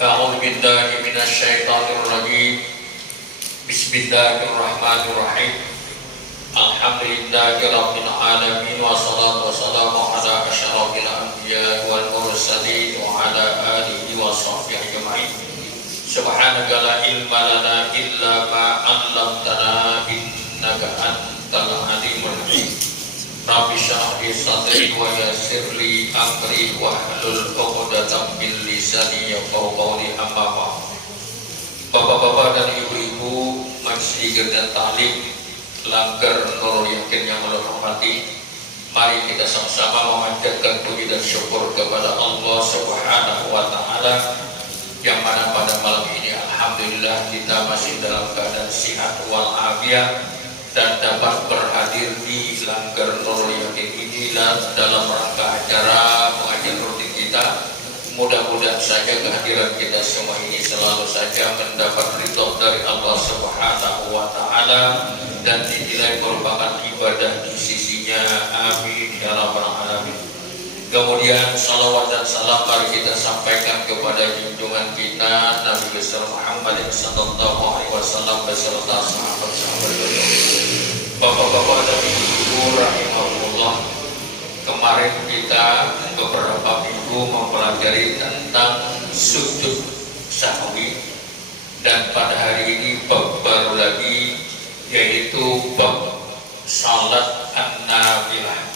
A'udzu billahi minasyaitonir rajim. Bismillahirrahmanirrahim. Alhamdulillahirabbil alamin wassalatu wassalamu ala asyrafil anbiya'i wal mursalin wa ala alihi wa sahbihi ajma'in. Subhanaka la ilma lana illa ma 'allamtana innaka antal alimul hakim. Rabbi shrah li sadri wa yassir li amri wa hlul 'uqdatam min lisani yafqahu qawli. Amma ba'd. Bapak-bapak dan ibu-ibu majelis dan taklim Langgar Nurul Yakin yang menghormati, mari kita sama-sama memanjatkan puji dan syukur kepada Allah Subhanahu wa taala yang mana pada malam ini alhamdulillah kita masih dalam keadaan sehat wal afiat dan dapat berhadir di Langgar Nurul Yakin ini dalam rangka acara pengajian rutin kita. Mudah-mudahan saja kehadiran kita semua ini selalu saja mendapat ridho dari Allah Subhanahu wa taala dan dinilai merupakan ibadah di sisinya. Amin ya rabbal alamin. Kemudian salawat dan salam mari kita sampaikan kepada junjungan kita Nabi besar Muhammad sallallahu alaihi wasallam beserta sahabat-sahabat beliau. Bapak-bapak dan ibu-ibu rahimahullah, kemarin kita beberapa minggu mempelajari tentang sujud sahwi dan pada hari ini bab baru lagi, yaitu bab salat an-nafilah.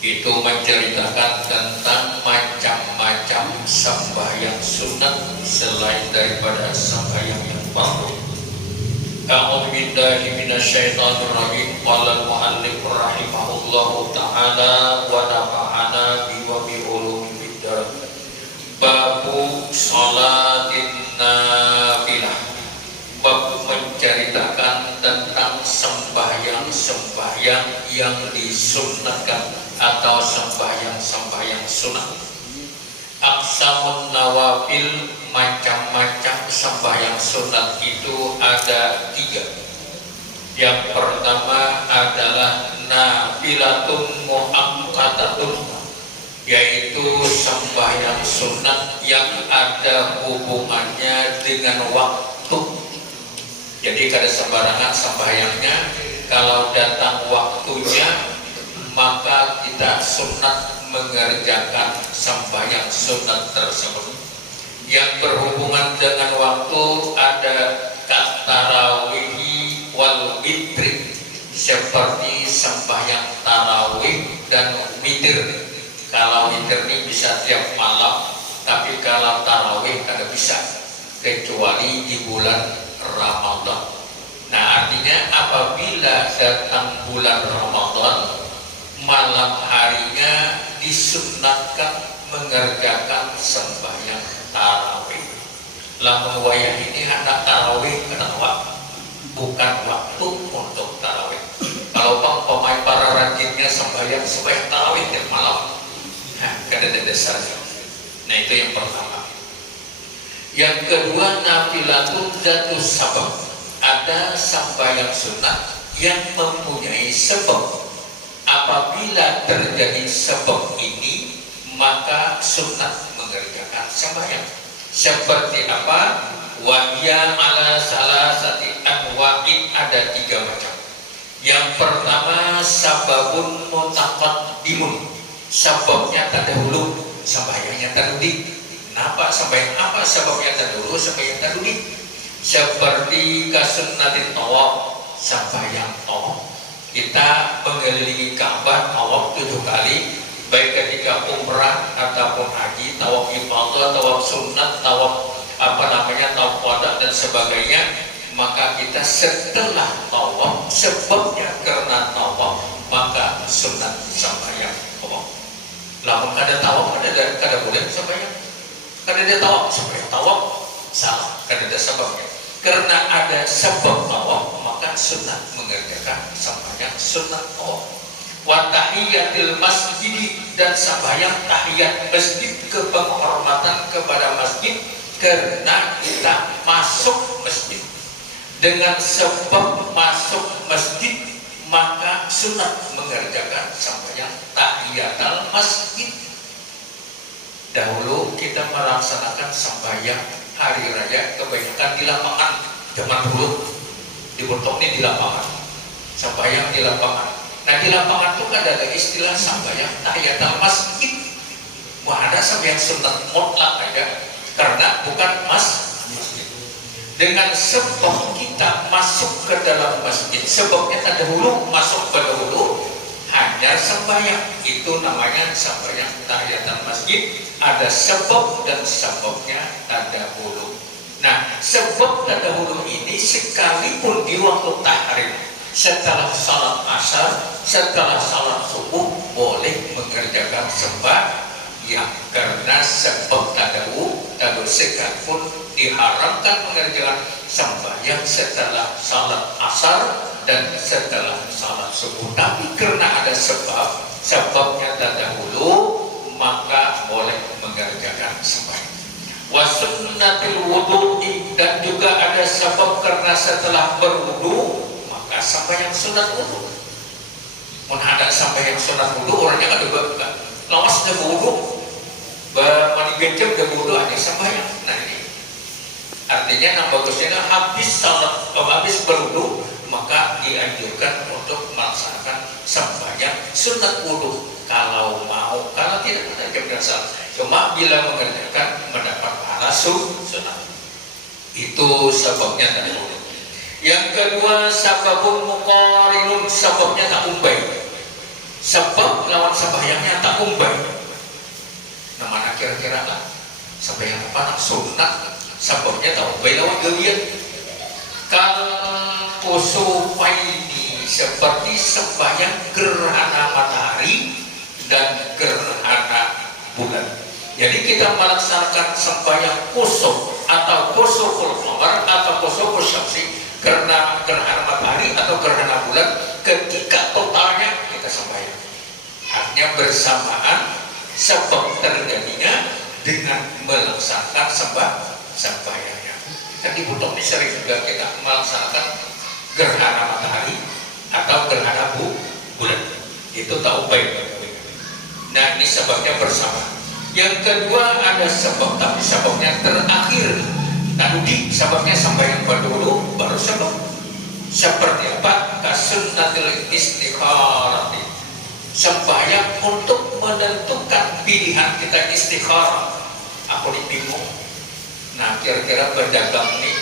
Itu menceritakan tentang macam-macam sembahyang sunat selain daripada sembahyang yang fardu. A'udzu billahi minasyaitonir rajim. Qala al-mu'allif rahimahullahu ta'ala wa nafa'ana bi wa bi ulumid dar. Babu sholatin nafilah. Bab menceritakan tentang sembahyang-sembahyang yang disunatkan atau sembahyang-sembahyang sunat. Aqsamun nawafil, macam-macam sembahyang sunat itu ada 3. Yang pertama adalah nafilatun muaqqatatun, yaitu sembahyang sunat yang ada hubungannya dengan waktu. Jadi kada sembarangan sembahyangnya, kalau datang waktunya maka kita sunat mengerjakan sembahyang sunat tersebut. Yang berhubungan dengan waktu ada tarawih wal witri, seperti sembahyang tarawih dan witir. Kalau witir ini bisa tiap malam, tapi kalau tarawih kada bisa kecuali di bulan Ramadan. Nah, artinya apabila datang bulan Ramadan, malam harinya disunatkan mengerjakan sembahyang tarawih. Lamun wayah ini hendak tarawih kenapa? Bukan waktu untuk tarawih. Kalau pemain para rajinnya sembahyang tarawih tiap malam, nah, kada ada dasarnya. Nah, itu yang pertama. Yang kedua, nafilatun zatus sabab. Ada sembahyang sunat yang mempunyai sebab. Apabila terjadi sebab ini, maka sunat mengerjakan sembahyang. Seperti apa? Wahya ala salasati anwa'in, ada 3 macam. Yang pertama, sababun mutaqaddimun, sebabnya terdahulu, sembahyangnya terdahulu. Kenapa sembahyang? Apa sebabnya terdahulu, sembahyang terdahulu? Seperti kasunnatin tawaf, sembahyang tawaf. Kita mengelilingi Ka'bah tawaf 7 kali, baik ketika umrah ataupun haji, tawaf ifadah, tawaf sunat, tawaf tawaf wada dan sebagainya. Maka kita setelah tawaf, sebabnya karena tawaf, maka sunat sembahyang tawaf. Lamun kada tawaf, kada boleh sembahyang. Kada ada tawaf, sembahyang tawaf salah, kada ada sebabnya. Karena ada sebab tawaf, maka sunat mengerjakan sembahyang sunat tawaf. Wa tahiyatil masjid, dan sembahyang tahiyat masjid, kepenghormatan kepada masjid karena kita masuk masjid. Dengan sebab masuk masjid, maka sunat mengerjakan sembahyang tahiyatul masjid. Dahulu kita melaksanakan sembahyang hari raya kebanyakan di lapangan. Zaman dulu di Bontok ini di lapangan, sembahyang di lapangan. Nah di lapangan itu ada istilah sembahyang tahiyatul masjid. Wah, ada sembahyang sunat mutlak aja, karena bukan masjid. Dengan sebab kita masuk ke dalam masjid, sebabnya terdahulu masuk ke dahulu hanya sembahyang, itu namanya sembahyang tahiyatul masjid. Ada sebab dan sebabnya terdahulu. Nah, sebab terdahulu ini sekalipun di waktu tahrim, setelah salat asar, setelah salat subuh boleh mengerjakan sembahyang, karena sebab terdahulu sekalipun diharamkan mengerjakan sembahyang setelah salat asar dan setelah salat subuh. Tapi karena ada sebabnya terdahulu, maka boleh mengerjakan sembahyang. Wasunnatul wudu'i, dan juga ada sebab karena setelah berwudu maka sembahyang sunat wudu. Menghadap sembahyang sunat wudu orangnya kan juga lawas dia wudu, mandi becek dia wudu ada sembahyang. Nah ini artinya yang bagusnya habis salat, habis berwudu maka dianjurkan untuk melaksanakan sembahyang sunat wudu kalau mau. Kalau tidak ada jam dasar, cuma bila mengerjakan mendapat pahala sunat. Itu sebabnya tadi. Yang kedua, sababun muqarinun, sebabnya tak umbai. Sebab lawan sembahyangnya tak umbai. Nah mana kira-kira lah sembahyang apa? Sunat. Sebabnya tak umbai lawan geliat. Kalkusufaini, seperti sembahyang gerhana matahari dan gerhana bulan. Jadi kita melaksanakan sembahyang kusuf atau kusuful qamar atau kusuful syamsi, karena gerhana matahari atau gerhana bulan, ketika totalnya kita sembahyang. Artinya bersamaan sebab terjadinya dengan melaksanakan sembahyangnya. Kan di Bontok ini sering juga kita melaksanakan gerhana matahari atau gerhana bulan. Itu tahu baik. Nah ini sebabnya bersama. Yang kedua ada sebab, tapi sebabnya terakhir. Tadi sebabnya sembahyang dulu baru sebab. Seperti apa? Kasunnatul istikharah. Sembahyang untuk menentukan pilihan kita istikharah. Aku bingung. Nah kira-kira pedagang ini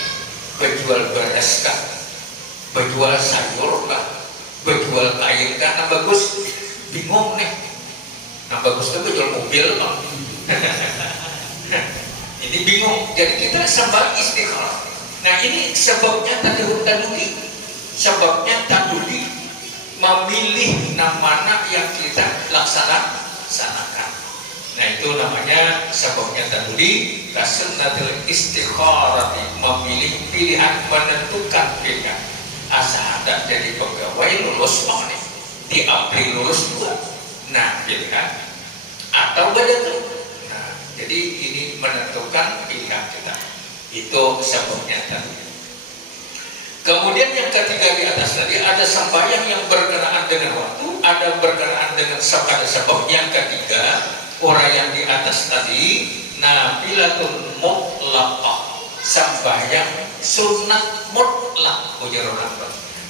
berjual beras kah? Berjual sayur kah? Berjual kain kah? Nah bagus. Bingung nih. Nah bagus itu jual mobil kan? Ini bingung. Jadi kita sembah istikharah. Nah ini sebabnya tadi. Sebabnya tadi memilih mana yang kita laksanakan. Nah itu namanya sebabnya tadi kasunnatul istikharah, memilih pilihan, menentukan pilihan. Asa ada jadi pegawai lulus mana? Di April lulus 2. Nah pilihan atau bedakan. Nah jadi ini menentukan pilihan kita. Itu sebabnya tadi. Kemudian yang ketiga di atas tadi ada sembahyang yang berkenaan dengan waktu, ada berkenaan dengan ada sebab. Yang ketiga orang yang di atas tadi nafilatun mutlaqah, sembahyang sunat mutlak.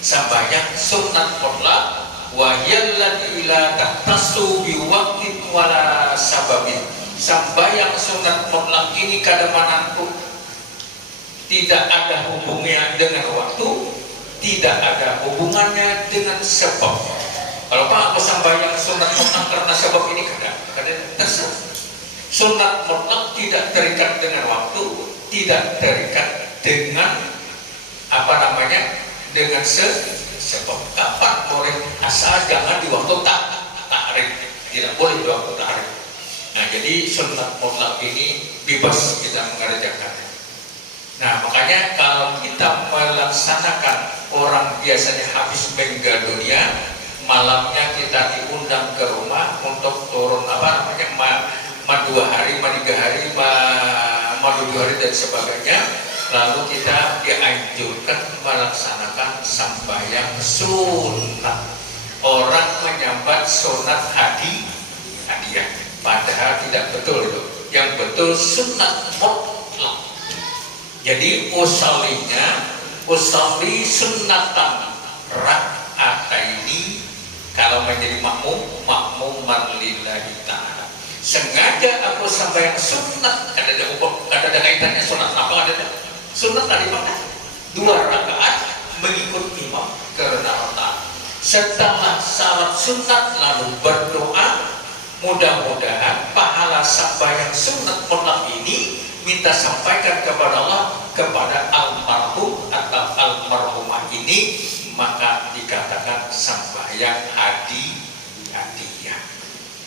Sembahyang sunat mutlak wahyallati la tahtasu biwaqtin wala sababin. Sembahyang sunat mutlak ini kadang-kadang tidak ada hubungannya dengan waktu, tidak ada hubungannya dengan sebab. Kalau Pak aku sembahyang sunat mutlak karena sebab ini kadang terserah. Sunat mutlak tidak terikat dengan waktu, tidak terikat dengan dengan sebab. Kapan boleh, asal jangan di waktu tahrif, tidak boleh di waktu tahrif. Nah jadi sunat mutlak ini bebas kita mengerjakannya. Nah makanya kalau kita melaksanakan, orang biasanya habis meninggal dunia, malamnya kita diundang ke rumah untuk turun ma 2 hari, ma 3 hari, ma 7 hari dan sebagainya. Lalu kita dianjurkan melaksanakan sembahyang sunat. Orang menyambat sunat hadiah, padahal tidak betul itu. Yang betul betul-betul sunat mutlak. Jadi usalli sunnatan rak'ataini kalau menjadi makmuman lillahi ta'ala. Sengaja aku sampai yang sunat, ada kaitannya sunat apa ada? Sunat tadi mana? 2 rakaat mengikut imam karena Allah. Setelah salat sunat lalu berdoa, mudah-mudahan pahala sembahyang sunat mutlak ini minta sampaikan kepada Allah, kepada almarhum atau almarhumah ini, maka dikatakan sembahyang hadiyah.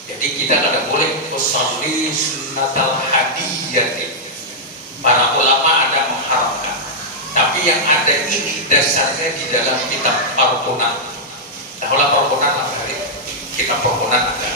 Jadi kita tidak boleh usolli sunnatal hadiyah. Para ulama ada mengharamkan, tapi yang ada ini dasarnya di dalam kitab Al-Quran. Tahulah Al-Quran apa hari? Kitab Al-Quran ada.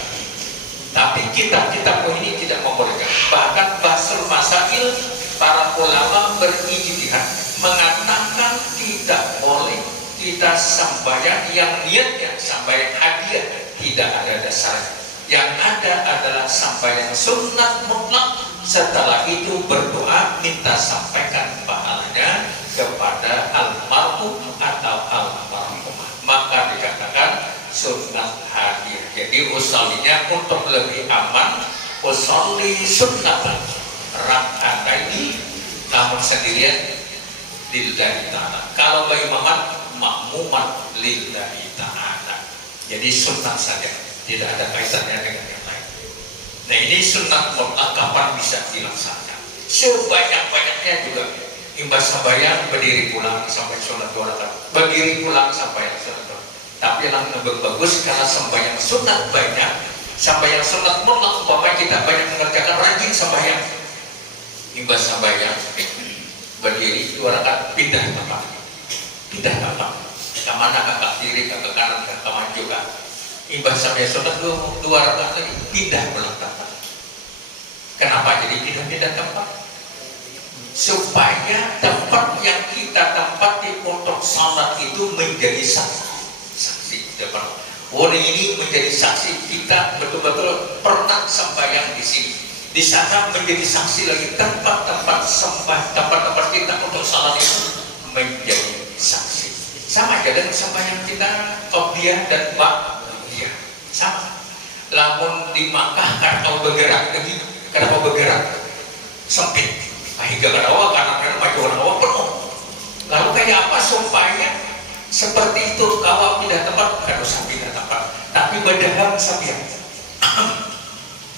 Tapi kitab-kitab ini tidak membolehkan. Bahkan Basul Masail para ulama berijtihad mengatakan tidak boleh kita sembahyang yang niatnya sembahyang hadiah, tidak ada dasarnya. Yang ada adalah sembahyang sunat mutlak. Setelah itu berdoa minta sampaikan pahalanya kepada almarhum atau almarhumah, maka dikatakan sunat hadiah. Jadi usollinya untuk lebih aman, usolli sunnatan rak'ataini namun sendirian lillahi ta'ala. Kalau bagi makmuman lillahi ta'ala. Jadi sunat saja, tidak ada kaitannya dengan yang lain. Nah ini sunat mutlak kapan bisa dilaksanakan? Sebanyak-banyaknya juga. Imbas sembahyang berdiri pulang sampai sunat 2 rakaat, berdiri pulang sampai sunat 2 rakaat. Tapi yang lebih bagus karena sembahyang sunat banyak, sembahyang sunat mutlak umpama kita banyak mengerjakan rajin sembahyang. Imbas sembahyang berdiri 2 rakaat, pindah tempat, ke mana, ke kiri, ke kanan, ke maju kan. Imbas sampai sunat 2 rakaat lagi, pindah pulang tempat. Kenapa jadi pindah tempat? Supaya tempat yang kita tempati untuk salat itu menjadi saksi depan. Orang ini menjadi saksi kita betul-betul pernah sembahyang di sini. Di sana menjadi saksi lagi tempat-tempat kita untuk salat itu menjadi saksi. Sama aja dengan sembahyang kita qobliyah dan ba'diyah. Sama. Lamun di Makkah karena bergerak lagi, karena bergerak sempit. Hingga kadawa kanan maju orang penuh. Lalu kayak apa supaya seperti itu kalau pindah tempat bukan usah pindah tempat, tapi berdaham sambil.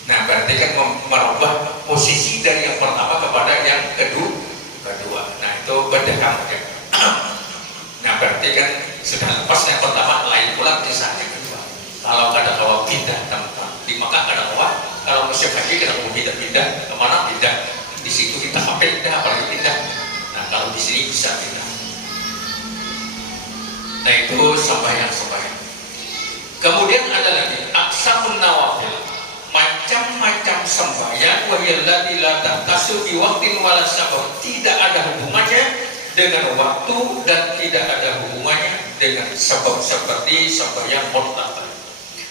Nah berarti kan merubah posisi dari yang pertama kepada yang kedua. Nah itu berdaham ya. Nah berarti kan sudah lepas yang pertama lain pulang di saat yang kedua. Kalau kadawa pindah tempat di Makkah kadawa, kalau musim haji kadawa pindah kemana pindah. Di situ kita sampai pindah, apalagi pindah. Nah kalau di sini bisa pindah. Nah itu sembahyang. Kemudian ada lagi aqsamun nawafil, macam-macam sembahyang wahiyallati la taqtasu bi waqtin wala sabab, tidak ada hubungannya dengan waktu dan tidak ada hubungannya dengan sebab, seperti sembahyang mutlak.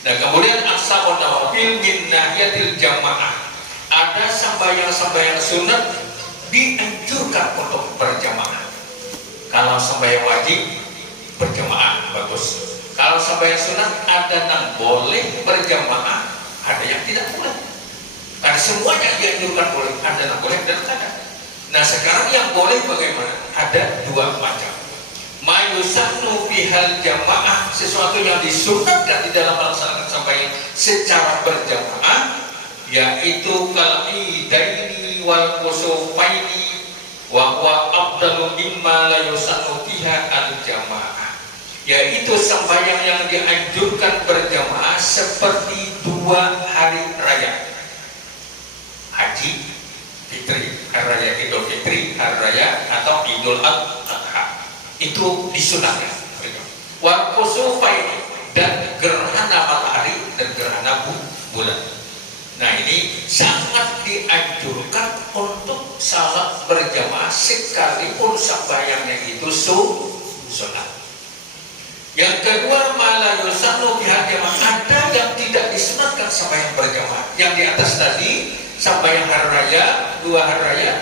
Nah kemudian aqsamun nawafil min nahiyatil jamaah, ada sembahyang sunat dianjurkan untuk berjamaah. Kalau sembahyang wajib berjamaah bagus. Kalau sembahyang sunat ada yang boleh berjamaah, ada yang tidak boleh. Karena semuanya dianjurkan boleh, ada yang boleh dan tidak. Nah sekarang yang boleh bagaimana? Ada 2 macam. Mayusannu bihal jamaah, sesuatu yang disunatkan di dalam melaksanakan sembahyang secara berjamaah, yaitu kal-idaini wal kusufaini wa huwa afdalu mimma la yusannu biha al-jamaah, yaitu sembahyang yang dianjurkan berjamaah seperti 2 hari raya haji fitri, hari raya Idul Fitri, hari raya atau Idul Adha, itu disunahkan. Wal kusufaini, dan gerhana matahari dan gerhana bulan. Nah ini sangat dianjurkan untuk salat berjamaah sekalipun sembahyangnya itu sunat. Yang kedua malah yusannu bihal jamaah, ada yang tidak disunatkan sembahyang berjamaah. Yang di atas tadi sembahyang hari raya,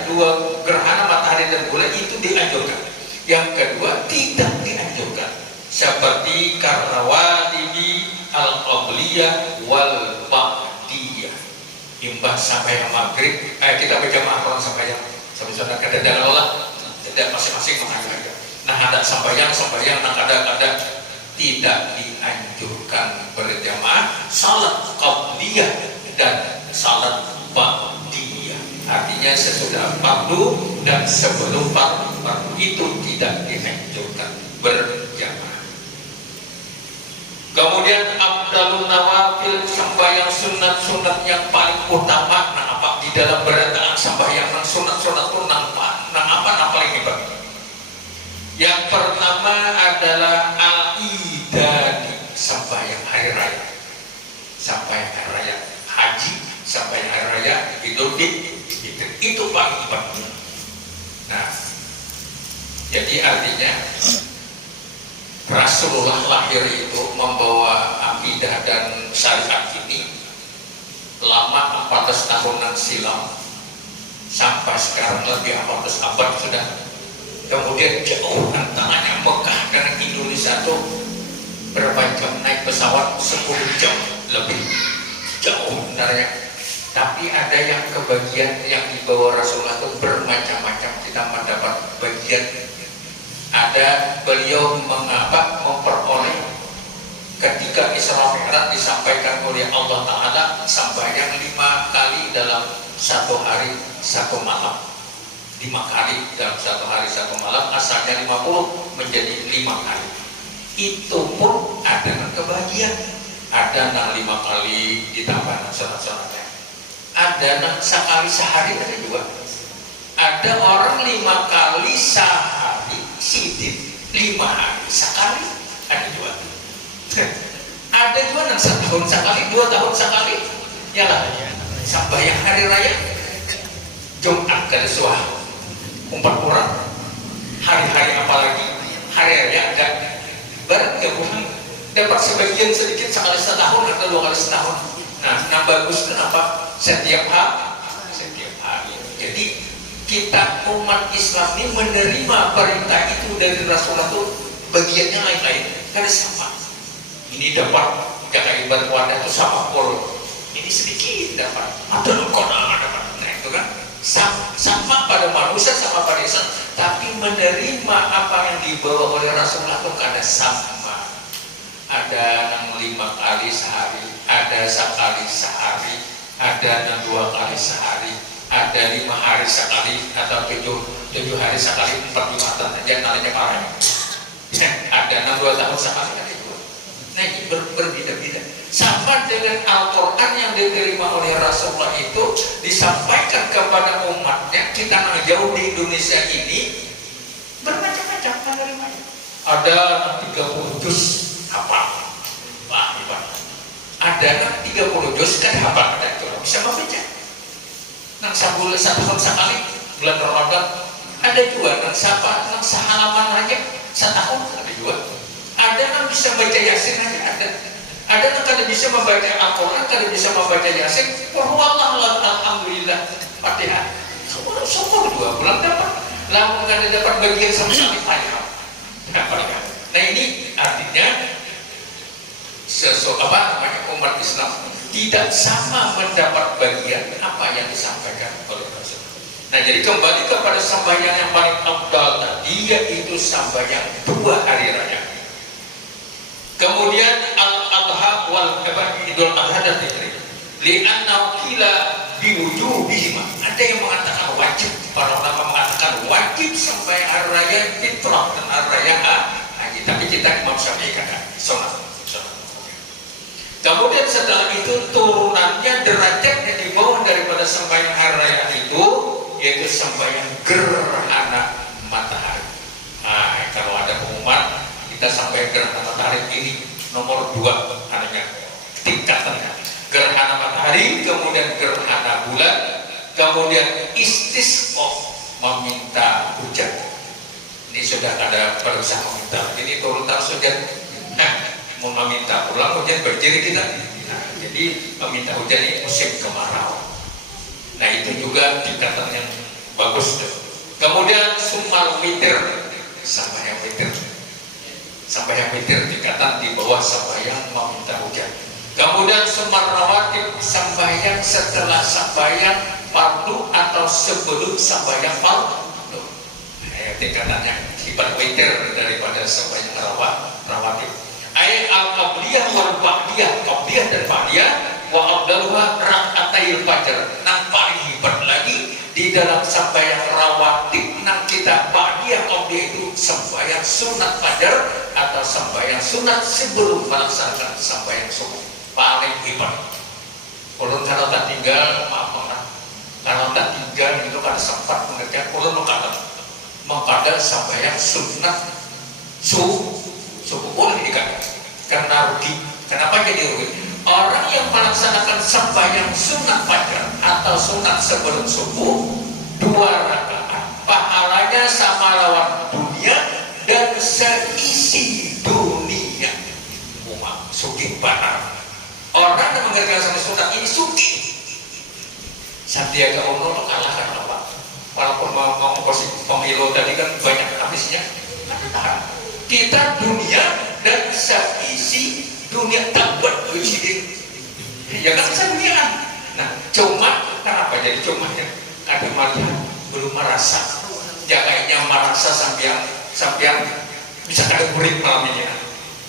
dua gerhana matahari dan bulan itu dianjurkan. Yang kedua tidak dianjurkan, seperti karawatibi al-qabliyah wal ba'diyah. Imbas sampai maghrib, kita berjamaah sampai sudah kedatangan Allah, tidak masing-masing mengajar. Nah ada sambayang nah kadang-kadang tidak dianjurkan berjamaah salat qabliyah dan salat ba'diyah. Artinya sesudah fardu dan sebelum fardu itu tidak dianjurkan berjamaah. Kemudian afdalun nawafil, sembahyang sunat-sunat yang paling utama. Nah apa di dalam berantakan sembahyang sunat-sunat itu apa paling hebat? Yang pertama adalah al-idani, sembahyang hari raya, sembahyang hari raya haji, sembahyang hari raya Idul Fitri, itu paling hebat. Nah jadi artinya Rasulullah lahir itu membawa akidah dan syariat ini lama 14 tahunan silam sampai sekarang lebih 14 abad sudah. Kemudian jauh antaranya Mekah dan Indonesia itu berapa jam naik pesawat, 10 jam lebih jauh antaranya. Tapi ada yang kebagian yang dibawa Rasulullah itu bermacam-macam. Kita mendapat bagian, ada beliau memperoleh ketika Isra Mi'raj disampaikan oleh Allah Ta'ala sembahyang 5 kali dalam satu hari satu malam. 5 kali dalam satu hari satu malam, asalnya 50 menjadi 5 kali. Itu pun ada yang kebagian, ada yang 5 kali ditambah sholat-sholatnya, ada yang sekali sehari, ada juga. Ada orang 5 kali sehari sidin, 5 hari sekali, ada juga. Ada juga yang 1 tahun sekali, 2 tahun sekali. Yalah, sembahyang hari raya Jumat ke Suah 4 orang, hari-hari apalagi hari raya ada barang gabungan dapat sebagian sedikit sekali setahun atau 2 kali setahun. Nah yang bagus kenapa? Setiap hari. Jadi kita umat Islam ini menerima perintah itu dari Rasulullah itu bagiannya lain-lain, karena sama. Ini dapat jaga ibadah wadah itu sama pol, ini sedikit dapat, ada konal dapat. Nah itu kan sama pada manusia, sama pada Islam, tapi menerima apa yang dibawa oleh Rasulullah itu kada sama. Ada yang 5 kali sehari, ada sekali sehari, ada yang 2 kali sehari, ada 5 hari sekali, atau 7 hari sekali, 4 Jumatan aja namanya parah. Ada yang 2 tahun sekali, ada juga. Nah ini berbeda-beda. Sama dengan Al-Quran yang diterima oleh Rasulullah itu disampaikan kepada umatnya. Kita yang jauh di Indonesia ini bermacam-macam menerimanya. Ada 30 juz hafal, wah hebat. Ada 30 juz kan hafal, ada itu bisa membaca. Nang sebulan 1 tahun sekali bulan Ramadan, ada juga nang sehalaman aja 1 tahun, ada juga. Ada yang bisa baca Yasin aja, ada yang kada bisa membaca Al-Quran, kada bisa membaca Yasin, alhamdulillah, Fatihah. Semua 2 bulan dapat. Lalu kada dapat bagian sama sekali payah. Nah ini artinya umat Islam tidak sama mendapat bagian apa yang disampaikan oleh Rasul. Nah jadi kembali kepada sembahyang yang paling afdal tadi, yaitu sembahyang 2 hari raya. Kemudian al-adha wal idul adha dan fitri. Li'annahu qila biwujubihima. Ada yang mengatakan wajib, para ulama mengatakan wajib sembahyang hari raya fitrah dan hari raya haji. Tapi kita Imam Syafi'i kata sunat. Kemudian setelah itu turunannya derajatnya di bawah daripada sembahyang hari raya itu, yaitu sembahyang gerhana matahari. Nah kalau ada pengumuman kita sampai gerhana matahari ini nomor 2 adanya tingkatannya, gerhana matahari, kemudian gerhana bulan, kemudian istisqa, meminta hujan. Ini sudah ada berusaha meminta, ini turun terus hujan, mau meminta pulang hujan berdiri kita. Nah, jadi meminta hujan ini musim kemarau. Nah itu juga tingkatan yang bagus. Kemudian sumal witir, sembahyang witir, sembahyang witir tingkatan di bawah sembahyang meminta hujan. Kemudian sumal rawatib, sembahyang setelah sembahyang fardu atau sebelum sembahyang fardu. Nah, tingkatannya sifat witir daripada sembahyang rawatib. Ayat al-qabliyah wal ba'diyah, qabliyah dan ba'diyah wa abdaluha rak'atayil fajr. Nang paling hebat lagi di dalam sembahyang rawatib nang kita ba'diyah qabliyah itu sembahyang sunat fajar atau sembahyang sunat sebelum melaksanakan sembahyang subuh. Paling hebat. Ulun kalau tak tinggal maaf, kalau tak tinggal itu kan sempat mengerjakan ulun mengkadang sembahyang sunat subuh boleh dikatakan karena rugi. Kenapa jadi rugi? Orang yang melaksanakan sembahyang sunat fajar atau sunat sebelum subuh 2 rakaat pahalanya sama lawan dunia dan seisi dunia. Umat sugih benar. Orang yang mengerjakan sunat ini sugih. Sandiaga Uno itu kalah kan Pak. Walaupun mau pemilu tadi kan banyak habisnya. Kita dunia dan seisi dunia dapat presiden. Ya kan sendirian. Nah, cuma kenapa jadi cuma ya? Karena Maria belum merasa. Jaganya merasa sampai bisa kada murid malam ini.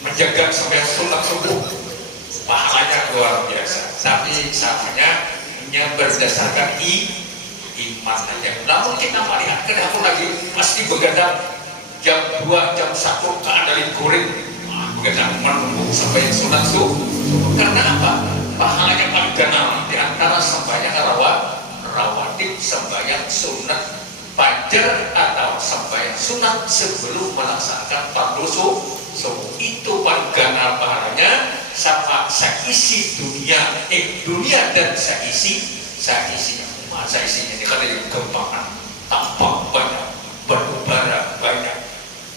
Menjaga sampai sunat subuh. Pahalanya luar biasa. Tapi samanya berdasarkan iman aja. Namun kita melihat kenapa lagi pasti begadang jam 2, jam 1 keadaan goreng begadang menunggu sampai sunat subuh. Karena apa? Pahalanya paling ganal di antara sembahyang rawatib, sembahyang sunat fajar atau sembahyang sunat sebelum melaksanakan fardu subuh. Itu paling ganal pahalanya sama seisi dunia dan seisinya. Masa isinya ini kata yang gempangan, tampak banyak, batu bara banyak,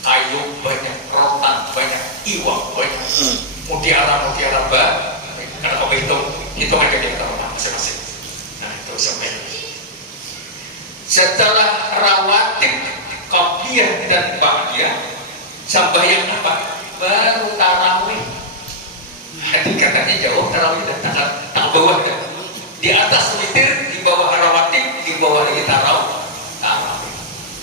kayu banyak, rotan banyak, iwak banyak, mutiara banyak. Karena kau hitung aja kita rumah masing-masing. Nah itu sampai. Setelah rawatib, qabliyah dan ba'diyah, sembahyang apa? Baru tarawih. Hati katanya jauh tarawih dan tak bawah dah. Di atas witir, di bawah rawatib, di bawah lagi tarawih.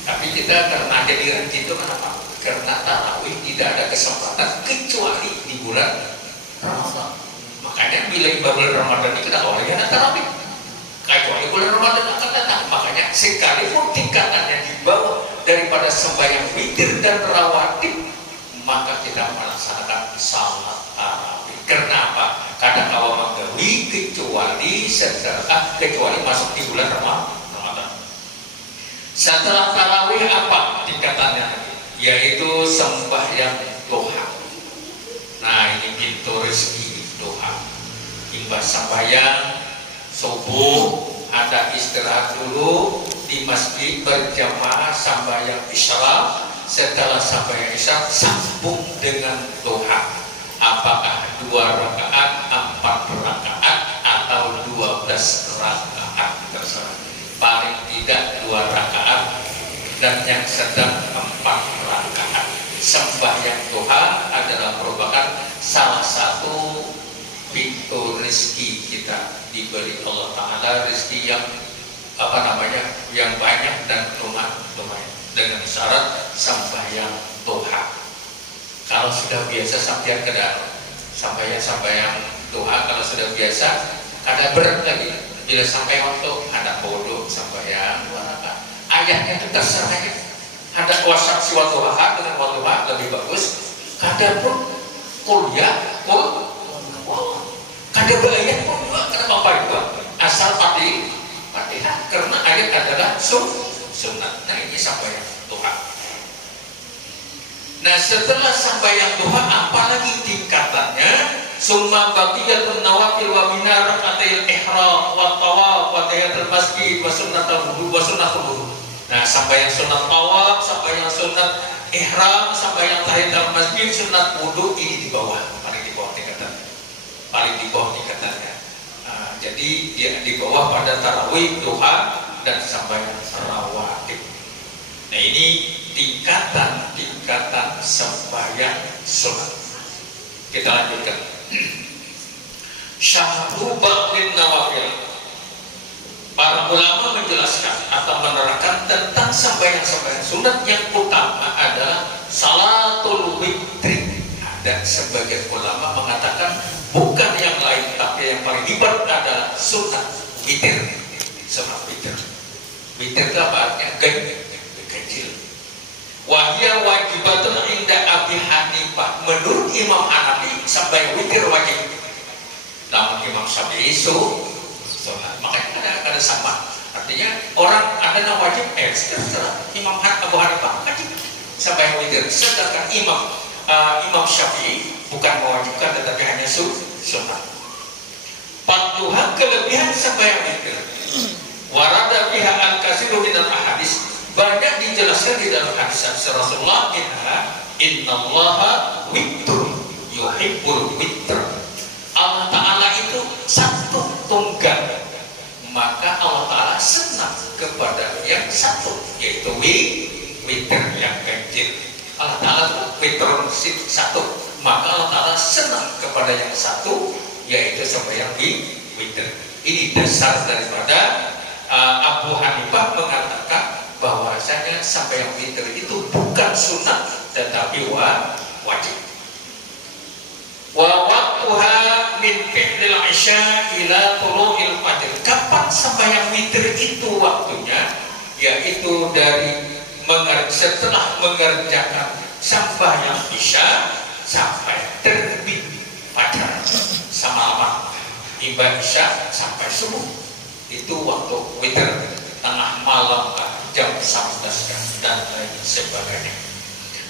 Tapi kita karena ada di ranji itu kenapa? Karena tarawih tidak ada kesempatan kecuali di bulan Ramadan. Makanya bila di bulan Ramadan itu tidak boleh ada tarawih. Kecuali bulan Ramadan akan datang. Makanya sekalipun tingkatannya di bawah daripada sembahyang witir dan rawatib, maka kita melaksanakan salat tarawih. Kenapa? Karena kalau menggawi kecuali masuk di bulan Ramadan. Setelah tarawih apa tingkatannya? Yaitu sembahyang duha. Nah ini pintu rezeki duha. Imbas sembahyang subuh ada istirahat dulu di masjid berjamaah sembahyang isya. Setelah sembahyang isya sambung dengan duha. Apakah 2 rakaat, 4 rakaat atau 12 rakaat terserah. Paling tidak 2 rakaat dan yang sedang 4 rakaat. Sembahyang duha adalah merupakan salah satu pintu rezeki kita, diberi Allah Ta'ala rezeki yang yang banyak dan lumayan dengan syarat sembahyang duha. Kalau sudah biasa sampai ke dalam sambahyang duha, kalau sudah biasa ada berat lagi. Bila sampai waktu ada bodoh sambahyang 2 rakaat. Ayatnya itu terserah. Ada wasak siwa duha dengan duha lebih bagus. Kadang pun kuliah kada beayat pun juga karena apa itu asal Fatihah karena ayat adalah sunnah. Nah ini sambahyang duha. Nah setelah sambahyang duha apalagi tingkatannya? Summa baqiyatun nawafil wa minar raka'atil ihram wa tawaf wa tahiyatul masjid wa sunnatul wudu. Nah sambahyang sunat tawaf, sambahyang sunat ihram, sambahyang tahiyatul masjid, sunat wudu ini di bawah, paling di bawah tingkatannya. Jadi Jadi dia di bawah pada tarawih, duha, dan sembahyang rawatib. Nah ini tingkatan sembahyang sunat. Kita lanjutkan. Syahru ba'din nawafil. Para ulama menjelaskan atau menerangkan tentang sembahyang sunat yang utama adalah salatul witri. Dan sebagian ulama mengatakan bukan yang lain, tapi yang paling hebat adalah sunat witir. Sunat witir. Witir itu apa artinya? Ganjil. Wahya wajibatun inda Abi Hanifah. Menurut Imam Hanafi sampai witir wajib. Namun Imam Syafi'i makanya ada sama. Artinya orang ada yang wajib, terserah Imam Abu Hanifah wajib sampai witir. Sedangkan Imam Syafi'i bukan mewajibkan tetapi hanya sunnah. Fadluha kelebihan sembahyang witir. Warada biha al-katsiru minal ahadits. Banyak dijelaskan di dalam hadis Rasulullah, innallaha witrun yuhibbul witr. Allah Ta'ala itu satu tunggal, maka Allah Ta'ala senang kepada yang satu, yaitu witir yang ganjil. Allah Ta'ala witrun satu, maka Allah Ta'ala senang kepada yang satu, yaitu sembahyang witir. Ini dasar daripada Abu Hanifah mengatakan bahwasanya sembahyang witir itu bukan sunat tetapi wajib. Wa waqtuha min fi'lil isya ila tulu'il fajr. Kapan sembahyang witir itu waktunya? Yaitu dari setelah mengerjakan sembahyang isya sampai terbit fajar, semalaman ibadah isya sampai subuh. Itu waktu witir. Tengah malam jam 11 dan lain sebagainya.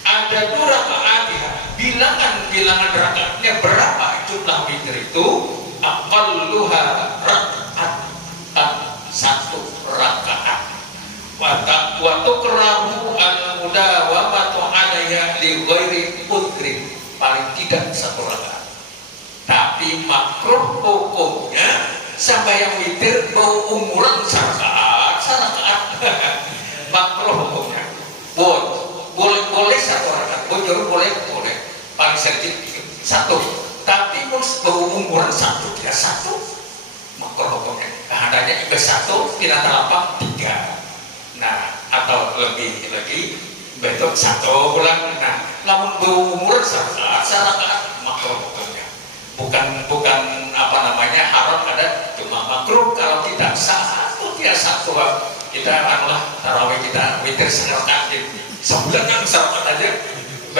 Ada dua rakaat, bilangan rakaatnya berapa jumlah witir itu? Aqalluha raka'atan, satu rakaat. Wa tukrahu al-mudawamatu 'alayha li ghairi udhrin, paling tidak satu rakaat. Tapi makruh hukumnya sembahyang witir mau umuran sarakaat. Makruh hukumnya. Boleh satu rakaat, bocor boleh, paling sedikit satu. Tapi mau umuran satu, tidak satu, makruh hukumnya. Adanya juga satu, tidak terlampau tiga. Nah, atau lebih lagi, betul satu bulan. Nah, namun berumuran sarakaat, makruh hukumnya. Bukan apa namanya haram, ada cuma makruh kalau tidak satu kita adalah tarawih kita witir serakaat sebulan kan serakaat aja.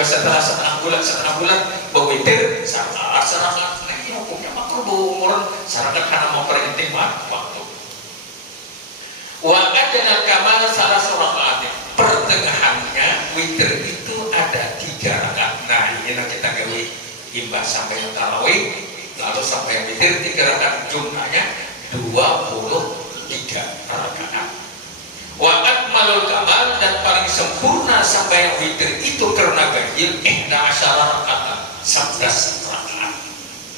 Setelah setengah bulan berwitir serakaat. Nah ini hukumnya makruh berumuran serakaat karena memperinting waktu. Wa adna kamal salah rakaat. Pertengahannya witir itu ada 3 rakaat. Nah ini kita gawe imbas sampai tarawih, lalu sampai witir 3 rakaat, jumlahnya 23 rakaat. Wa akmalul kamal, dan paling sempurna sampai yang witir itu karena ganjil 11 rakaat, 11 rakaat.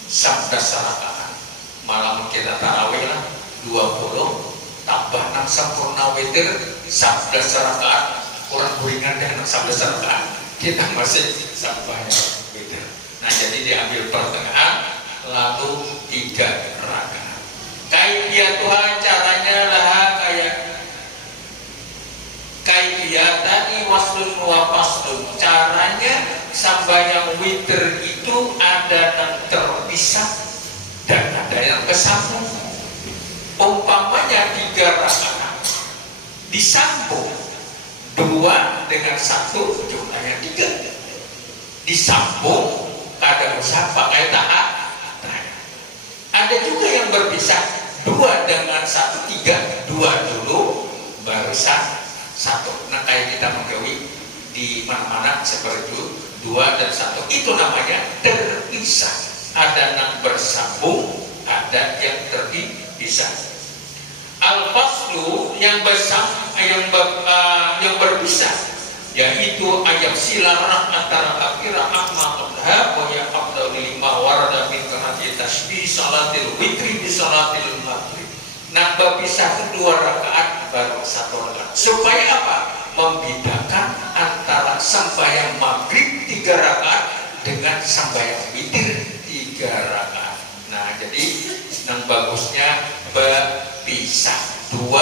11 rakaat. Malam kita tarawih lah 20 tambah 6 sempurna witir 11 rakaat, kurang kuringan dengan 11 rakaat. Kita masih sembahyang witir. Nah jadi diambil pertengahan lalu 3 rakaat. Kaifiyatuha, caranya lah kaifiyatani waslun wa faslun. Caranya sembahyang witir itu ada yang terpisah dan ada yang kesambung. Umpamanya 3 rakaat disambung 2 dengan 1 jumlahnya 3. Disambung ada usaha pakai tahap. Ada juga yang berpisah 2 dengan 1, 3, 2 dulu baru 1. Nah kayak kita menggawi di mana-mana seperti itu 2 dan 1 itu namanya terpisah. Ada yang bersambung, ada yang terpisah. Al-faslu yang berpisah yaitu ayat silarah antara akhirah akma qadha wa ya afdal lima warada min kahati tasbih salatil witri bi salatil maghrib. Nambah pisah kedua rakaat baru satu rakaat. Supaya apa? Membedakan antara sembahyang maghrib 3 rakaat dengan sembahyang witir 3 rakaat. Nah, jadi yang bagusnya berpisah 2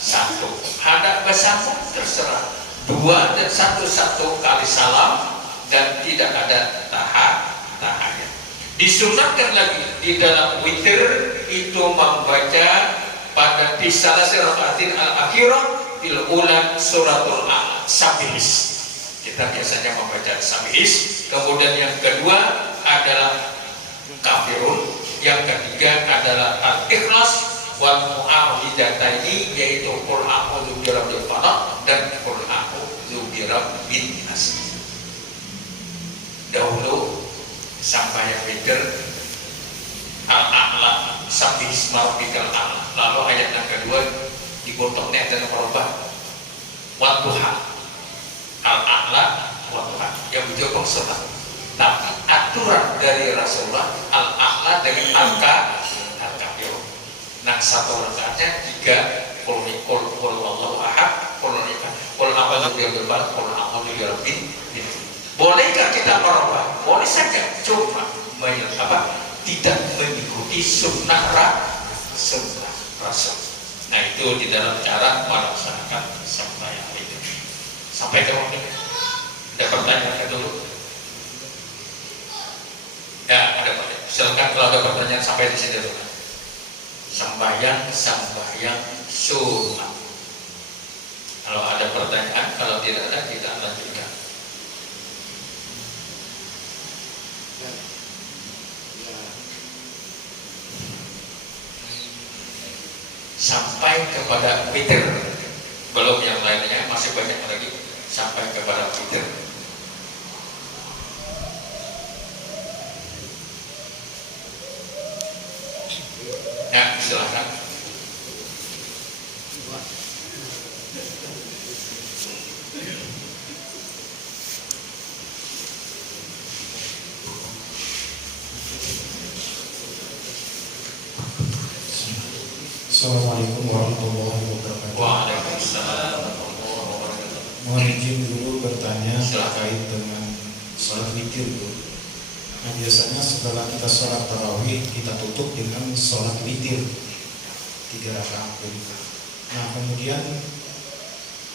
1. Ada bersambung terserah 2 dan 1 kali salam dan tidak ada tahajud. Disunatkan lagi di dalam witir itu membaca pada bisalah rakaatin al-akhirah fil ula suratul Sabihis. Kita biasanya membaca Sabihis. Kemudian yang kedua adalah Kafirun, yang ketiga adalah Al-Ikhlas wal mu'awwidataini, yaitu qul a'udzu birabbil falaq dan qul a'udzu birabbin nas. Dahulu sampai yang witir al-a'la sabih isma rabbikal a'la, lalu ayat yang kedua dibotoknya dan merubah wadduha al-a'la wadduha yang menjawab sholat. Tapi aturan dari Rasulullah al-a'la dengan al-kafir. Nah, satu rakaatnya 3 qul huwallahu ahad, qul a'udzu birabbil falaq, qul a'udzu birabbin nas. Bolehkah kita merubah? Boleh saja, cuma tidak mengikuti sunnah Rasul. Nah, itu di dalam cara melaksanakan sembahyang itu. Sampai ke mana? Ada pertanyaan dulu? Ya, ada pertanyaan. Silakan kalau ada pertanyaan sampai di sini dulu. Sembahyang sunnah. Kalau ada pertanyaan, kalau tidak ada kita lanjutkan. Sampai kepada witir, belum yang lainnya, masih banyak lagi sampai kepada witir. Ya, silakan. Assalamualaikum warahmatullahi wabarakatuh. Waalaikumsalam warahmatullahi wabarakatuh. Mohon izin dulu bertanya terkait dengan sholat witir dulu. Nah, biasanya setelah kita sholat tarawih kita tutup dengan sholat witir 3 rakaat. Nah, kemudian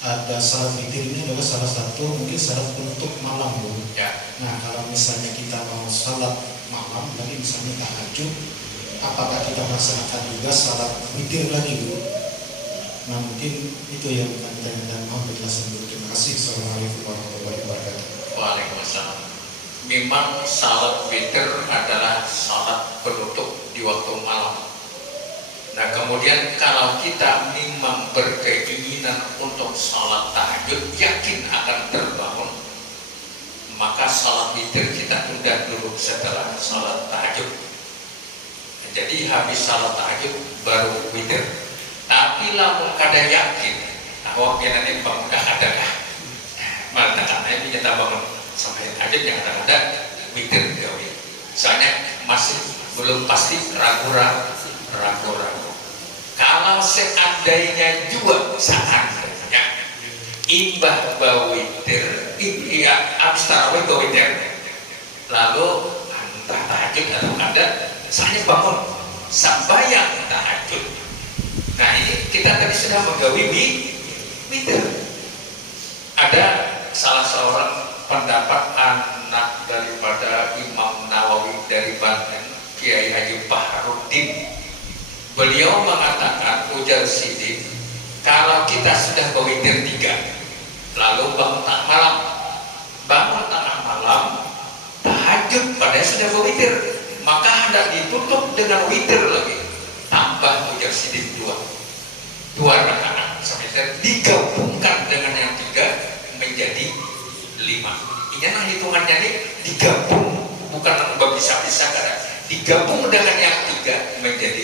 ada sholat witir ini adalah salah satu mungkin sholat penutup malam dulu. Ya. Nah, kalau misalnya kita mau sholat malam lagi misalnya tahajud, apakah kita melaksanakan juga salat witir lagi dulu? Nah, mungkin itu yang kami tanyakan. Mohon penjelasan dulu. Terima kasih. Assalamualaikum warahmatullahi wabarakatuh. Waalaikumsalam. Memang salat witir adalah salat penutup di waktu malam. Nah, kemudian kalau kita memang berkeinginan untuk salat tahajud, yakin akan terbangun, maka salat witir kita tunda dulu setelah salat tahajud. Jadi habis salat tahajud baru witir. Tapi lamun kada yakin, bahwa nanti bangun adakah? Malah katanya minta bangun sampai tahajud yang ada witir gawe. Soalnya masih belum pasti ragu-ragu. Kalau seandainya juga seandainya imbah bawitir, habis tarawih bawitir, lalu entah tahajud atau kada, saya bangun sembahyang tahajud. Nah, ini kita tadi sudah menggawi witir. Ada salah seorang pendapat anak daripada Imam Nawawi dari Banten, Kiai Haji Baharuddin. Beliau mengatakan, ujar Sidik, kalau kita sudah berwitir 3, lalu bangun tengah malam, tahajud padahal sudah berwitir, maka hendak ditutup dengan witir lagi, tambah ujar Sidik 2 rakaat sampai digabungkan dengan yang 3 menjadi 5. Ini nah hitungannya ini digabung, bukan bisa-bisa kada. Digabung dengan yang 3 menjadi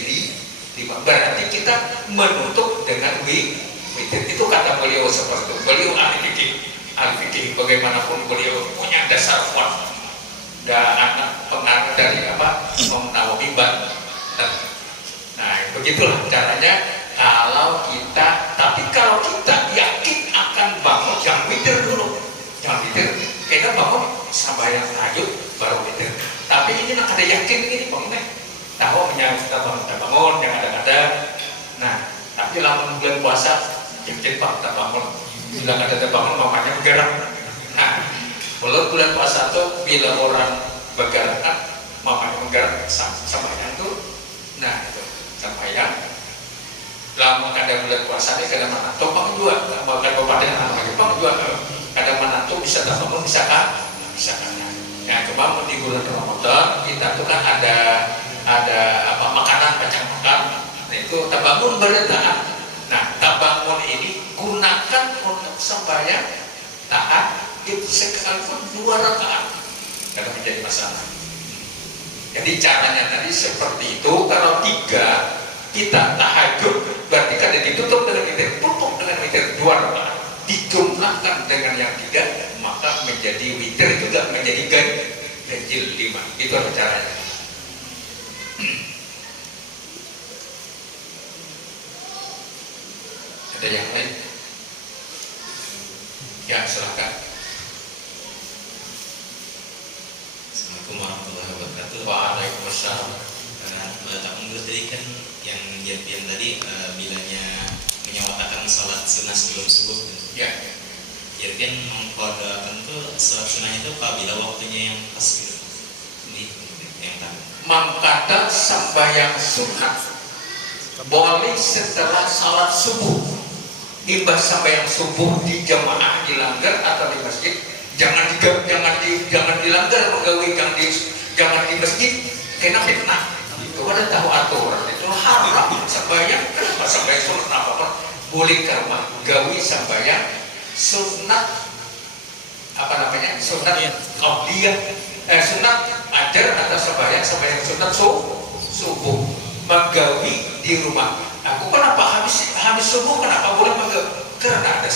5. Berarti kita menutup dengan witir. Itu kata beliau seperti itu. Beliau ahli fikih. ahli fikih, bagaimanapun beliau punya dasar kuat dan anak pengaruh dari Imam Nawawi. Nah, begitulah caranya kalau kita. Tapi kalau kita yakin akan bangun, jangan witir dulu, jangan witir. Kita bangun sambayang tahajud baru witir. Tapi ini nak ada yakin ini bangun tahu kita bangun yang ada. Nah, tapi lamun bulan puasa yakin pak kita bangun. Bila ada terbangun makanya bergerak. Nah, kalau bulan puasa itu bila orang bergerak makanya bergerak sambayang tuh. Nah, itu sambayang. Lamun ada bulan puasa ini kadang mana tuh bang juga, bahkan kabupaten lagi bang juga. Kadang mana tuh bisa terbangun bisa kan? Ya, cuma di bulan Ramadan kita tuh kan ada makanan macam makan. Nah, itu terbangun berletaan. Nah, tabangun ini gunakan untuk sembahyang taat itu sekalipun 2 rakaat karena menjadi masalah. Jadi caranya tadi seperti itu. Kalau 3 kita tahajud berarti kan ditutup dengan witir, tutup dengan witir 2 rakaat dijumlahkan dengan yang 3 maka menjadi witir juga menjadi ganjil 5. Itu caranya. Ada yang lain? Ya, silakan. Assalamualaikum warahmatullahi wabarakatuh. Waalaikumsalam. Tak menurut tadi kan yang tadi bilanya menyawatakan sholat sunnah sebelum subuh. Ya. Ya kan mengkodakan tuh sholat sunnah itu apabila waktunya yang pas gitu. Ini yang tadi. Mengkata sembahyang sunat boleh setelah sholat subuh. Imbas sembahyang subuh di jamaah dilanggar atau di masjid, jangan dilanggar menggawi, jangan di masjid kena fitnah. Itu ada tahu aturan itu haram sembahyang. Kenapa sembahyang sunat apa boleh karena gawi sembahyang sunat sunat qabliyah, sunat ajar atau sembahyang sunat subuh menggawi di rumah. Aku kenapa habis subuh kenapa boleh menggawi? Karena ada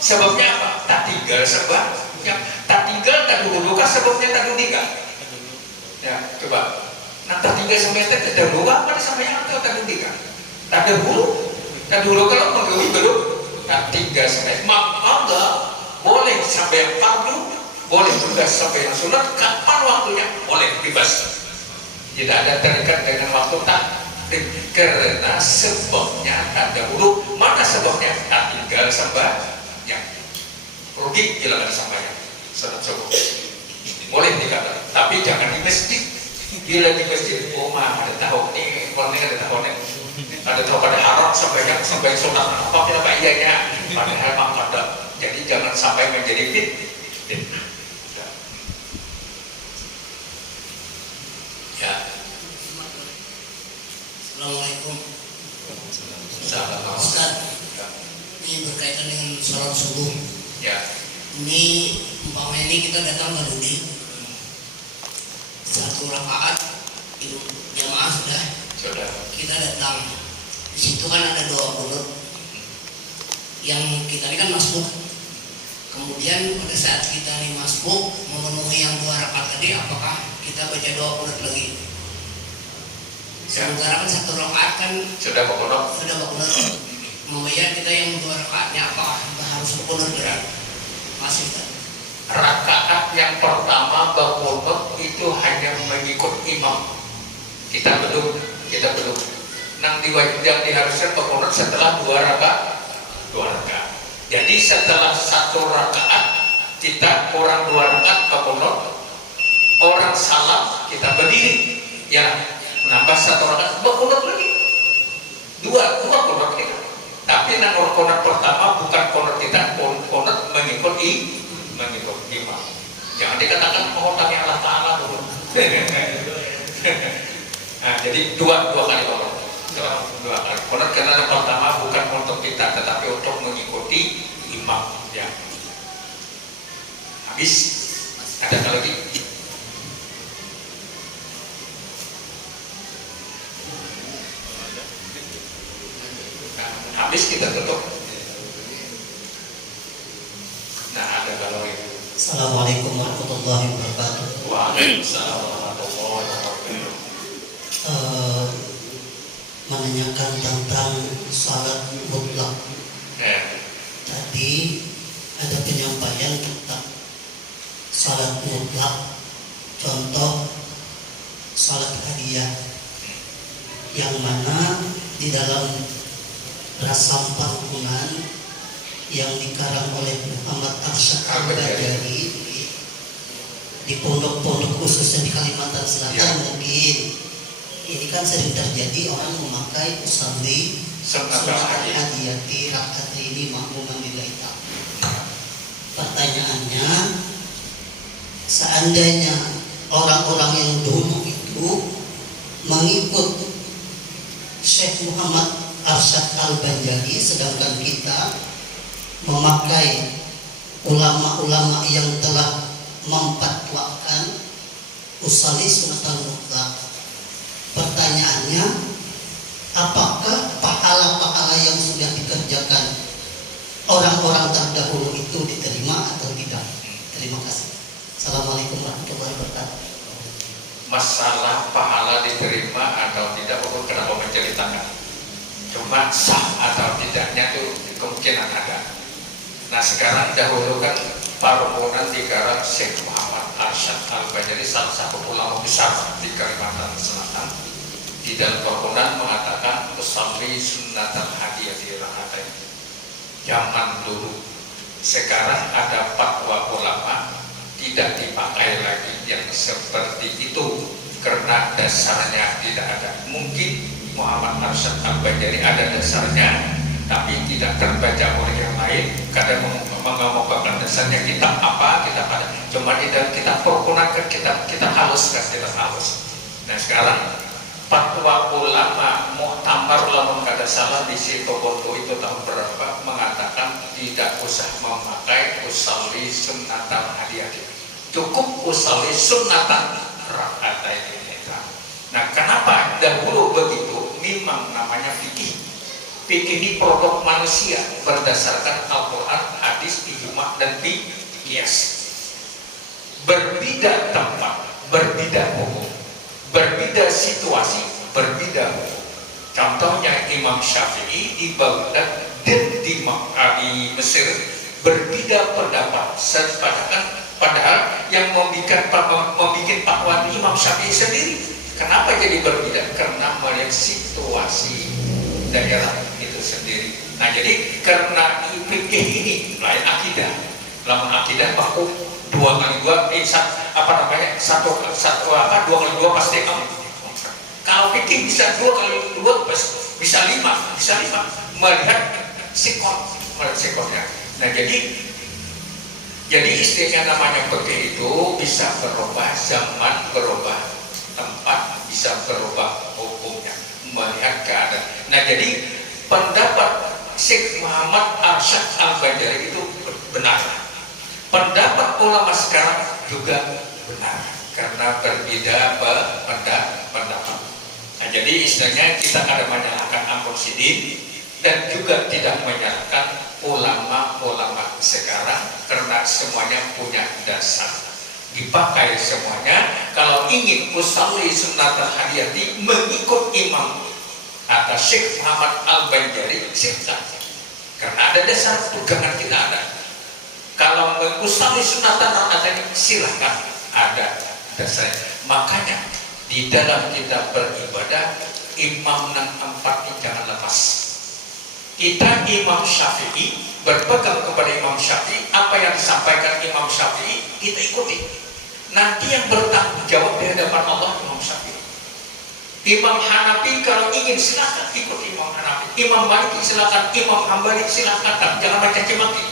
sebabnya apa? Tak tinggal sebabnya, tak tinggal tak dulu kan sebabnya tak dulu nikah. Ya coba. Nah tak tinggal semester tak dulu apa sampai atau tak dulu nikah? Tak dulu kalau menggawi belum tak tinggal semester. Maka boleh sampai yang fardu, boleh juga sampai yang sunat. Kapan waktunya? Boleh bebas. Tidak ada terikat dengan waktu tak. Karena sebabnya tak dahulu. Mana sebabnya? Tak tinggal sembahyang. Rugi bila ada sembahyang sunat subuh. Boleh dikatakan, tapi jangan di masjid. Bila di masjid, ada tahu nih, kalau ada tahu nih, ada tahu pada haram sembahyang sunat apa kira ianya, padahal memang ada. Jadi jangan sampai menjadi fitnah. Ya. Assalamualaikum. Assalamualaikum. Ustaz, ini berkaitan dengan sholat subuh. Ya. Ini umpamanya ini kita datang ke Dudi 1 rakaat itu jamaah sudah. Kita datang di situ kan ada doa qunut yang kita ini kan masbuk. Kemudian pada saat kita ini masbuk memenuhi yang 2 rakaat tadi, apakah kita baca doa qunut lagi? Sementara kan 1 rakaat kan sudah qunut. Membayar kita yang 2 rakaatnya apakah harus qunut lagi? Masih kan? Rakaat yang pertama qunut itu hanya mengikut imam. Kita belum. Nang yang diharuskan qunut setelah 2 rakaat. Jadi setelah 1 rakaat kita orang 2 rakaat qunut, orang salam kita berdiri, ya menambah 1 rakaat qunut lagi. 2 qunut kita. Tapi nang qunut pertama bukan qunut kita, qunut mengikut imam. Jangan dikatakan mengutangi Allah Ta'ala dulu. Nah, jadi 2 kali qunut. 2 kali qunut karena yang pertama bukan untuk kita tetapi untuk mengikuti imam. Ya. Habis. Ada lagi? Habis kita tutup. Nah ada Assalamualaikum warahmatullahi wabarakatuh. Waalaikumsalam warahmatullahi wabarakatuh. Menanyakan tentang salat mutlak. Tadi ada penyampaian tentang salat mutlak. Contoh salat hadiah, yang mana di dalam Rasam Pangkungan yang dikarang oleh Muhammad Arsyad Al-Bajali di pondok-pondok khususnya di Kalimantan Selatan mungkin ini kan sering terjadi orang memakai usalli sunat hadiyati rakaat ini makmuman lillahi ta'ala. Pertanyaannya, seandainya orang-orang yang dulu itu mengikut Syekh Muhammad Arsyad Al-Bajali, sedangkan kita memakai ulama-ulama yang telah memfatwakan usalli sunatal mutlak. Pertanyaannya, apakah pahala-pahala yang sudah dikerjakan orang-orang terdahulu itu diterima atau tidak? Terima kasih. Assalamualaikum warahmatullahi wabarakatuh. Masalah pahala diterima atau tidak bukan kenapa menceritakan, cuma sah atau tidaknya itu kemungkinan ada. Nah sekarang dahulu kan parumunan dikarang Syekh Muhammad Arsyad Al-Bajali, salah satu ulama besar di Kalimantan Selatan. Di dalam parumunan mengatakan usalli sunnatal hadiyati rakaatain. Zaman dulu. Sekarang ada fatwa ulama tidak dipakai lagi yang seperti itu karena dasarnya tidak ada. Mungkin Muhammad Arsyad Al-Bajali ada dasarnya, tapi tidak terbaca oleh yang lain. Kadang mengemukakan dasarnya kitab apa, kitab ada. Cuma di dalam kitab perkunakan kita haluskan, kita halus. Nah sekarang fatwa ulama Muktamar lamun kada salah di situ Bondo itu tahun berapa mengatakan tidak usah memakai usalli sunnatal hadiyati, cukup usalli sunnatan rakaatain. Nah kenapa dahulu begitu? Memang namanya fikih. Fikih ini produk manusia berdasarkan Al-Quran, hadis, ijma dan qiyas. Berbeda tempat, berbeda hukum, berbeda situasi, berbeda hukum. Contohnya Imam Syafi'i di Baghdad dan di Mesir berbeda pendapat. Padahal yang membuat fatwa Imam Syafi'i sendiri. Kenapa jadi berbeda? Karena melihat situasi daerah itu sendiri. Nah jadi karena fikih ini lain akidah. Lamun akidah baku 2 kali 2 satu apa 2 kali 2 pasti kamu. Kalau fikih bisa 2 kali 2 bisa 5 melihat sikonnya. Nah jadi istilahnya namanya fikih itu bisa berubah zaman, berubah tempat, bisa berubah hukumnya, melihat keadaan. Nah jadi pendapat Syekh Muhammad Arsyad Al-Bajali itu benar. Pendapat ulama sekarang juga benar karena berbeda pendapat. Nah jadi istilahnya kita ada menyalahkan Amr Sidin dan juga tidak menyalahkan ulama-ulama sekarang karena semuanya punya dasar. Dipakai semuanya. Kalau ingin usalli sunnatal hadiyati mengikut imam atau Syekh Muhammad Al-Bajali silahkan, karena ada dasar pegangan kita ada. Kalau usalli sunnatal hadiyati silahkan, ada dasarnya. Makanya di dalam kita beribadah imam yang 4 ini jangan lepas. Kita Imam Syafi'i berpegang kepada Imam Syafi'i, apa yang disampaikan Imam Syafi'i kita ikuti. Nanti yang bertanggung jawab di hadapan Allah Imam Syafi'i. Imam Hanafi kalau ingin silakan ikut Imam Hanafi. Imam Maliki silakan, Imam Hambali silakan, jangan mencaci maki.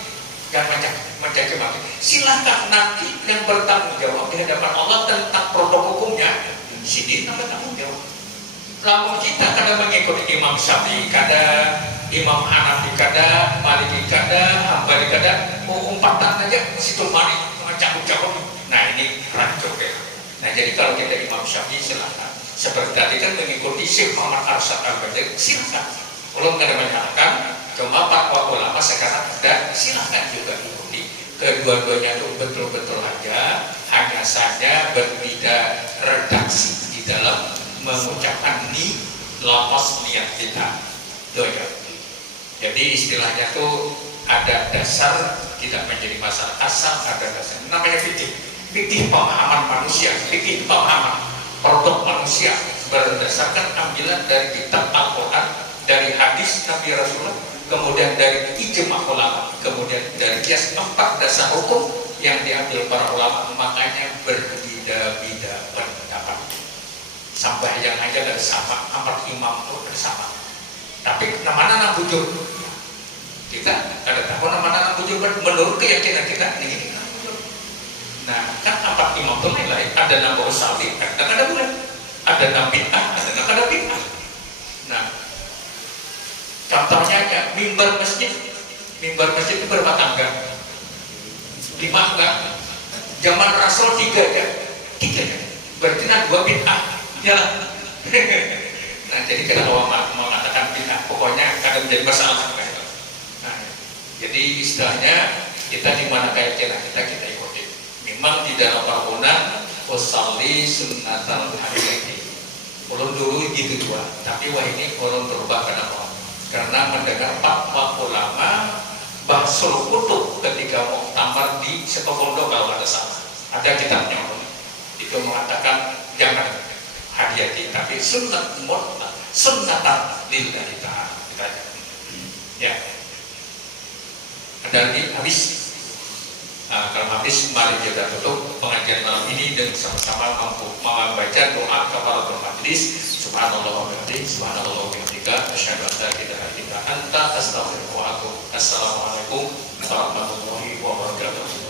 Jangan mencaci maki. Silakan nanti yang bertanggung jawab di hadapan Allah tentang produk hukumnya. Sini tanggung jawab. Lamun kita kadang mengikuti Imam Syafi'i, kadang Imam Hanafi, kadang Maliki, kadang Hambali, kadang mau umpatan aja situ Malik mencampur-campur. Nah ini rancok ya. Nah jadi kalau kita Imam Syafi'i silahkan. Seperti tadi kan mengikuti Syekh Muhammad Arsyad Al-Bajali silahkan. Kalau nggak ada menyalahkan, cuma fatwa ulama sekarang ada silahkan juga ikuti. kedua-duanya itu betul-betul aja, hanya saja berbeda redaksi di dalam mengucapkan lafaz niat kita. Ya. Jadi istilahnya tuh ada dasar, tidak menjadi masalah asal ada dasar. Namanya fikih pemahaman manusia, fikih pemahaman produk manusia berdasarkan ambilan dari kitab Al-Quran, dari hadis Nabi Rasulullah, kemudian dari ijma' ulama, kemudian dari kias 4 dasar hukum yang diambil para ulama. Makanya berbeda-beda pendapat. Sampai yang aja dari sama, 4 imam itu bersama. Tapi nama-nama bujur kita ada tahu nama-nama bujur menurut keyakinan kita ini. Nah, kan 4 imam itu lain. Ada nama usawi, ada bulan, ada nama bid'ah, ada bid'ah. Nah, contohnya aja mimbar masjid itu berapa tangga? 5 enggak? Zaman Rasul 3 ya, 3 berarti 2 bid'ah, ya lah. Nah, jadi kita mau mengatakan bid'ah, pokoknya kadang menjadi masalah sampai itu. Nah, jadi istilahnya kita di mana keyakinan kita ikuti. Memang di dalam bangunan usalli sunnatal hadiyati. Ulun dulu gitu juga, tapi wah ini ulun berubah kenapa? Karena mendengar fatwa ulama Bahsul Kutub ketika muktamar di Situbondo kalau ada salah. Ada kitabnya itu mengatakan jangan hadiyati, tapi sunnat mutlak, sunnatan lillahi ta'ala. Ya. Ada lagi habis. Nah, kalau habis mari kita tutup pengajian malam ini dan sama-sama membaca doa kafaratul majlis. Subhanallah wa bihamdihi, subhanallah wa bihamdika, asyhadu an la ilaha illa anta, astaghfiruka wa atubu. Assalamualaikum warahmatullahi wabarakatuh.